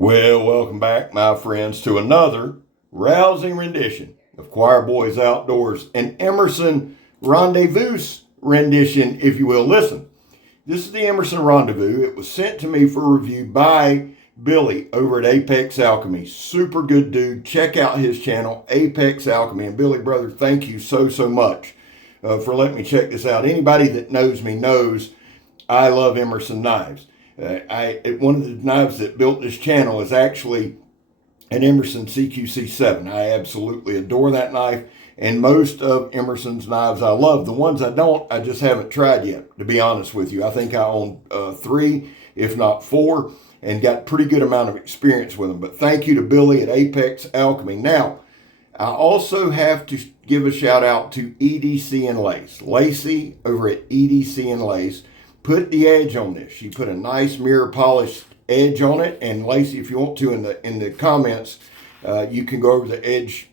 Well, welcome back, my friends, to another rousing rendition of Choir Boys Outdoors, an Emerson Rendezvous rendition, if you will. Listen, this is the Emerson Rendezvous. It was sent to me for review by Billy over at Apex Alchemy. Super good dude. Check out his channel, Apex Alchemy. And Billy, brother, thank you so much for letting me check this out. Anybody that knows me knows I love Emerson knives. One of the knives that built this channel is actually an Emerson CQC7. I absolutely adore that knife, and most of Emerson's knives I love. The ones I don't, I just haven't tried yet, to be honest with you. I think I own 3, if not 4, and got a pretty good amount of experience with them. But thank you to Billy at Apex Alchemy. Now, I also have to give a shout out to EDC LACE. Lacey over at EDC LACE put the edge on this. She put a nice mirror polished edge on it. And Lacey, if you want to, in the comments, you can go over the edge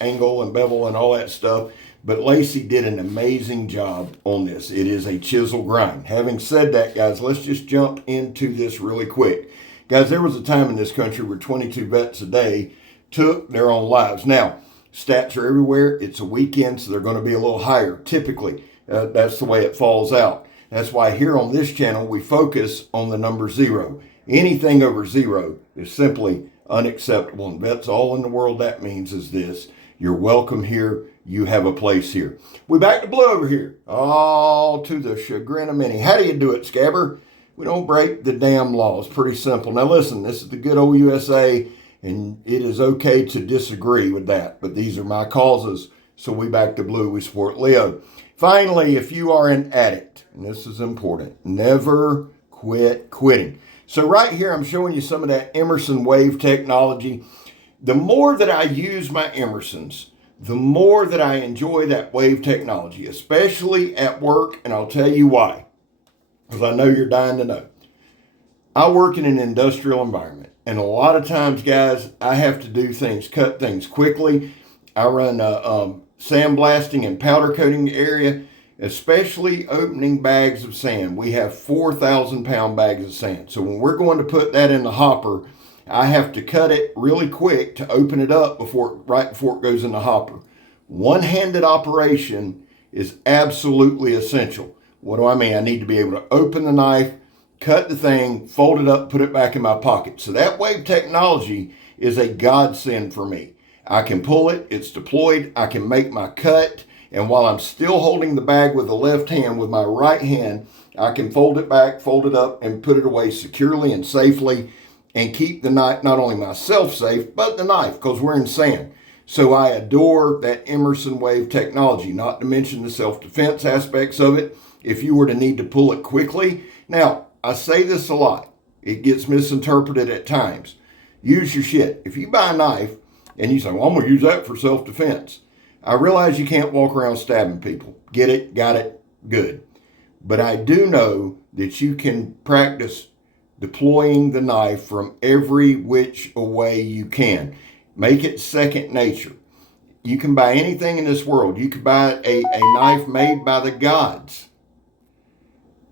angle and bevel and all that stuff. But Lacey did an amazing job on this. It is a chisel grind. Having said that, guys, let's just jump into this really quick. Guys, there was a time in this country where 22 vets a day took their own lives. Now, stats are everywhere. It's a weekend, so they're going to be a little higher. Typically, that's the way it falls out. That's why here on this channel, we focus on the number 0. Anything over 0 is simply unacceptable. And that's all in the world that means is this: you're welcome here. You have a place here. We back to blue over here. All to the chagrin of many. How do you do it, Scabber? We don't break the damn laws. Pretty simple. Now listen, this is the good old USA, and it is okay to disagree with that. But these are my causes. So we back to blue. We support Leo. Finally, if you are an addict, and this is important, never quit quitting. So right here, I'm showing you some of that Emerson wave technology. The more that I use my Emersons, the more that I enjoy that wave technology, especially at work, and I'll tell you why, because I know you're dying to know. I work in an industrial environment, and a lot of times, guys, I have to do things, cut things quickly. I run sandblasting and powder coating area, especially opening bags of sand. We have 4,000-pound bags of sand. So when we're going to put that in the hopper, I have to cut it really quick to open it up right before it goes in the hopper. One-handed operation is absolutely essential. What do I mean? I need to be able to open the knife, cut the thing, fold it up, put it back in my pocket. So that wave technology is a godsend for me. I can pull it, it's deployed, I can make my cut, and while I'm still holding the bag with the left hand, with my right hand, I can fold it back, fold it up, and put it away securely and safely, and keep the knife, not only myself safe, but the knife, because we're in sand. So I adore that Emerson wave technology, not to mention the self-defense aspects of it, if you were to need to pull it quickly. Now, I say this a lot. It gets misinterpreted at times. Use your shit. If you buy a knife, and you say, well, I'm going to use that for self-defense. I realize you can't walk around stabbing people. Get it, got it, good. But I do know that you can practice deploying the knife from every which way you can. Make it second nature. You can buy anything in this world. You can buy a knife made by the gods.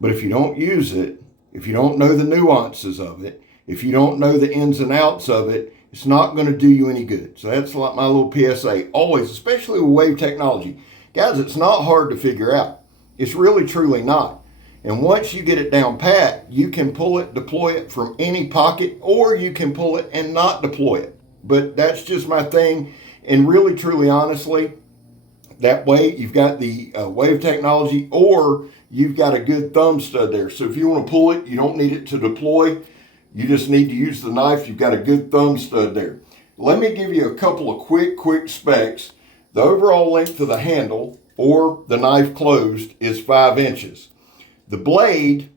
But if you don't use it, if you don't know the nuances of it, if you don't know the ins and outs of it, it's not going to do you any good. So that's like my little PSA. Always, especially with wave technology. Guys, it's not hard to figure out. It's really, truly not. And once you get it down pat, you can pull it, deploy it from any pocket, or you can pull it and not deploy it. But that's just my thing. And really, truly, honestly, that way you've got the wave technology, or you've got a good thumb stud there. So if you want to pull it, you don't need it to deploy. You just need to use the knife. You've got a good thumb stud there. Let me give you a couple of quick specs. The overall length of the handle, or the knife closed, is 5 inches. The blade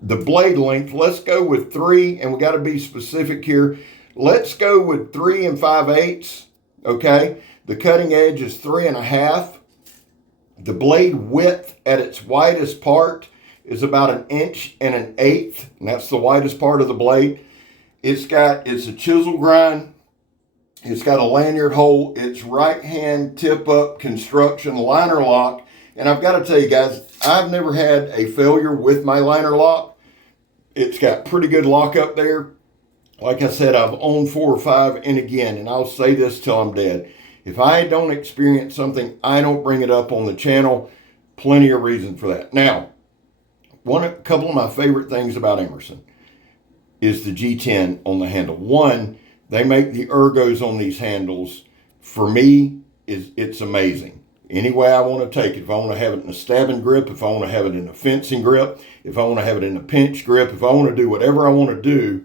length, let's go with 3, and we got to be specific here. Let's go with 3 5/8, okay? The cutting edge is 3.5. The blade width at its widest part is about 1 1/8 inches, and that's the widest part of the blade. It's a chisel grind. It's got a lanyard hole. It's right hand tip up construction liner lock. And I've got to tell you guys, I've never had a failure with my liner lock. It's got pretty good lock up there. Like I said, I've owned 4 or 5, and again, and I'll say this till I'm dead. If I don't experience something, I don't bring it up on the channel. Plenty of reason for that. Now, a couple of my favorite things about Emerson is the G10 on the handle. One, they make the ergos on these handles. For me, it's amazing. Any way I want to take it. If I want to have it in a stabbing grip, if I want to have it in a fencing grip, if I want to have it in a pinch grip, if I want to do whatever I want to do,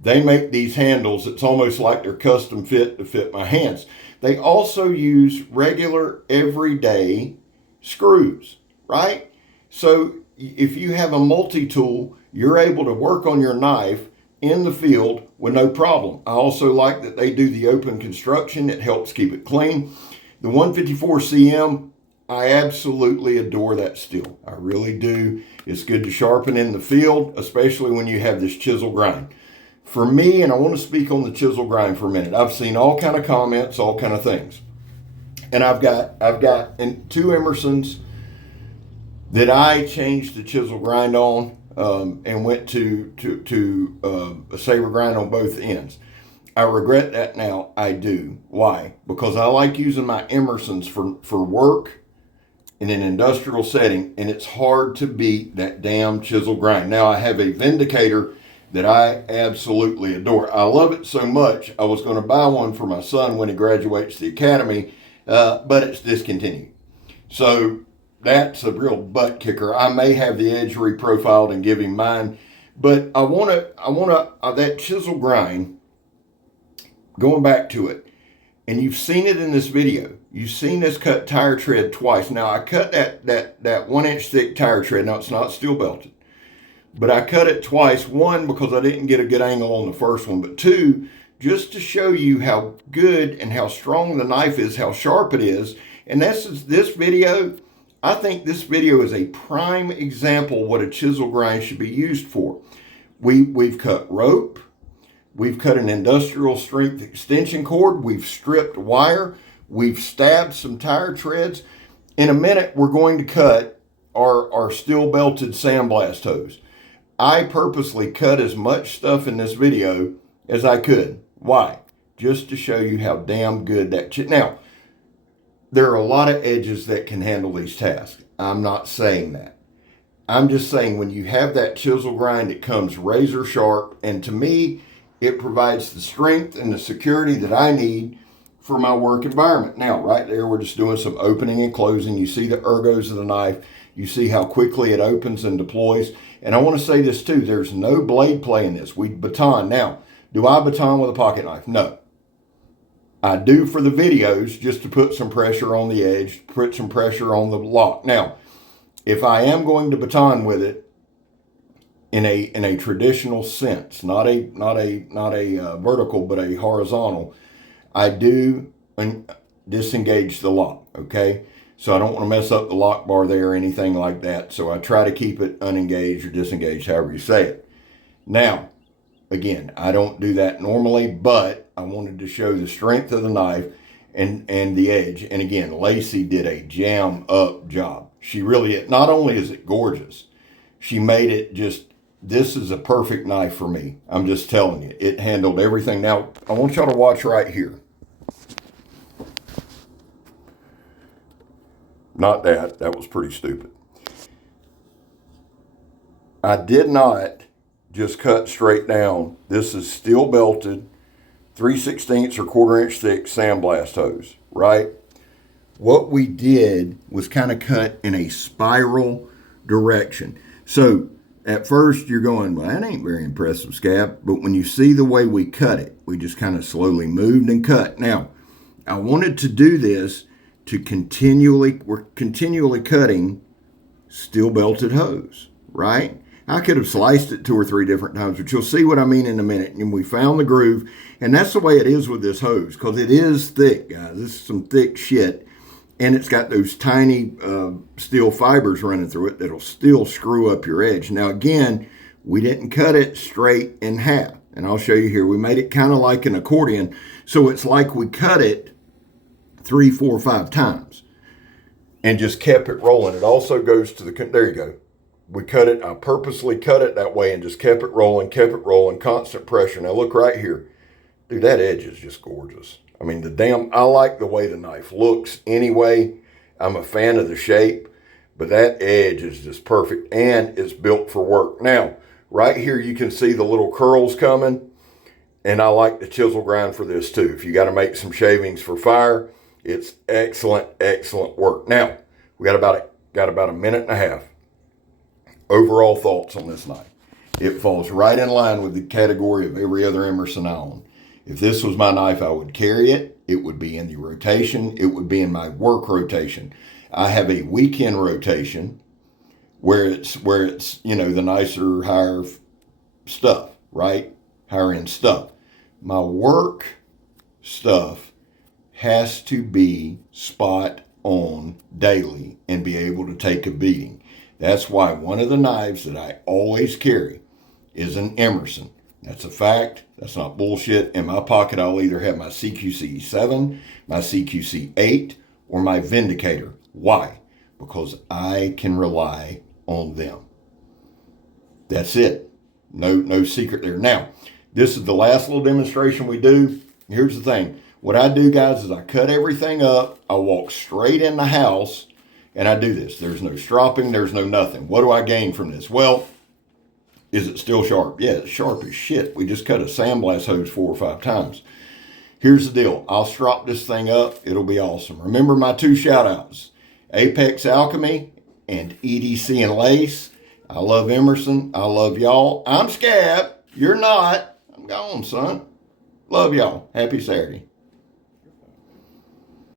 they make these handles. It's almost like they're custom fit to fit my hands. They also use regular, everyday screws, right? So if you have a multi-tool, you're able to work on your knife in the field with no problem. I also like that they do the open construction. It helps keep it clean. The 154 CM, I absolutely adore that steel. I really do. It's good to sharpen in the field, especially when you have this chisel grind. For me, and I want to speak on the chisel grind for a minute. I've seen all kind of comments, all kind of things. And I've got 2 Emersons that I changed the chisel grind on and went to a saber grind on both ends. I regret that now. I do. Why? Because I like using my Emersons for work in an industrial setting, and it's hard to beat that damn chisel grind. Now, I have a Vindicator that I absolutely adore. I love it so much, I was going to buy one for my son when he graduates the academy, but it's discontinued. So that's a real butt kicker. I may have the edge reprofiled and give him mine, but I want that chisel grind, going back to it, and you've seen it in this video. You've seen this cut tire tread twice. Now, I cut that 1-inch thick tire tread. Now, it's not steel belted, but I cut it twice. 1, because I didn't get a good angle on the first one, but 2, just to show you how good and how strong the knife is, how sharp it is. And this video, I think this video is a prime example of what a chisel grind should be used for. We've cut rope. We've cut an industrial strength extension cord. We've stripped wire. We've stabbed some tire treads. In a minute, we're going to cut our steel belted sandblast hose. I purposely cut as much stuff in this video as I could. Why? Just to show you how damn good that Now, there are a lot of edges that can handle these tasks. I'm not saying that. I'm just saying when you have that chisel grind, it comes razor sharp. And to me, it provides the strength and the security that I need for my work environment. Now, right there, we're just doing some opening and closing. You see the ergos of the knife. You see how quickly it opens and deploys. And I want to say this too, there's no blade play in this. We baton. Now, do I baton with a pocket knife? No. I do for the videos, just to put some pressure on the edge, put some pressure on the lock. Now, if I am going to baton with it in a traditional sense, not a vertical, but a horizontal, I do disengage the lock, okay? So I don't want to mess up the lock bar there or anything like that. So I try to keep it unengaged or disengaged, however you say it. Now, again, I don't do that normally, but I wanted to show the strength of the knife and the edge. And again, Lacey did a jam up job. She really did. Not only is it gorgeous, she made it just, this is a perfect knife for me. I'm just telling you, it handled everything. Now, I want y'all to watch right here. Not that. That was pretty stupid. I did not just cut straight down. This is steel belted, 3/16 or 1/4 inch thick sandblast hose, right? What we did was kind of cut in a spiral direction. So at first you're going, well, that ain't very impressive, Scab. But when you see the way we cut it, we just kind of slowly moved and cut. Now, I wanted to do this to we're continually cutting steel belted hose, right? I could have sliced it 2 or 3 different times, but you'll see what I mean in a minute. And we found the groove, and that's the way it is with this hose, because it is thick, guys. This is some thick shit, and it's got those tiny steel fibers running through it that'll still screw up your edge. Now, again, we didn't cut it straight in half, and I'll show you here. We made it kind of like an accordion, so it's like we cut it 3, 4, 5 times and just kept it rolling. It also goes to the, there you go. we cut it. I purposely cut it that way and just kept it rolling, constant pressure. Now look right here. Dude, that edge is just gorgeous. I mean, I like the way the knife looks anyway. I'm a fan of the shape, but that edge is just perfect and it's built for work. Now, right here, you can see the little curls coming, and I like the chisel grind for this too. If you got to make some shavings for fire, it's excellent, excellent work. Now, we got about a minute and a half. Overall thoughts on this knife. It falls right in line with the category of every other Emerson I own. If this was my knife, I would carry it. It would be in the rotation. It would be in my work rotation. I have a weekend rotation where it's the nicer, higher stuff, right? Higher end stuff. My work stuff has to be spot on daily and be able to take a beating. That's why one of the knives that I always carry is an Emerson. That's a fact. That's not bullshit. In my pocket, I'll either have my CQC 7, my CQC 8, or my Vindicator. Why? Because I can rely on them. That's it. No secret there. Now, this is the last little demonstration we do. Here's the thing. What I do, guys, is I cut everything up. I walk straight in the house, and I do this. There's no stropping. There's no nothing. What do I gain from this? Well, is it still sharp? Yeah, it's sharp as shit. We just cut a sandblast hose 4 or 5 times. Here's the deal. I'll strop this thing up. It'll be awesome. Remember my 2 shout-outs. Apex Alchemy and EDC and Lace. I love Emerson. I love y'all. I'm Scab. You're not. I'm gone, son. Love y'all. Happy Saturday.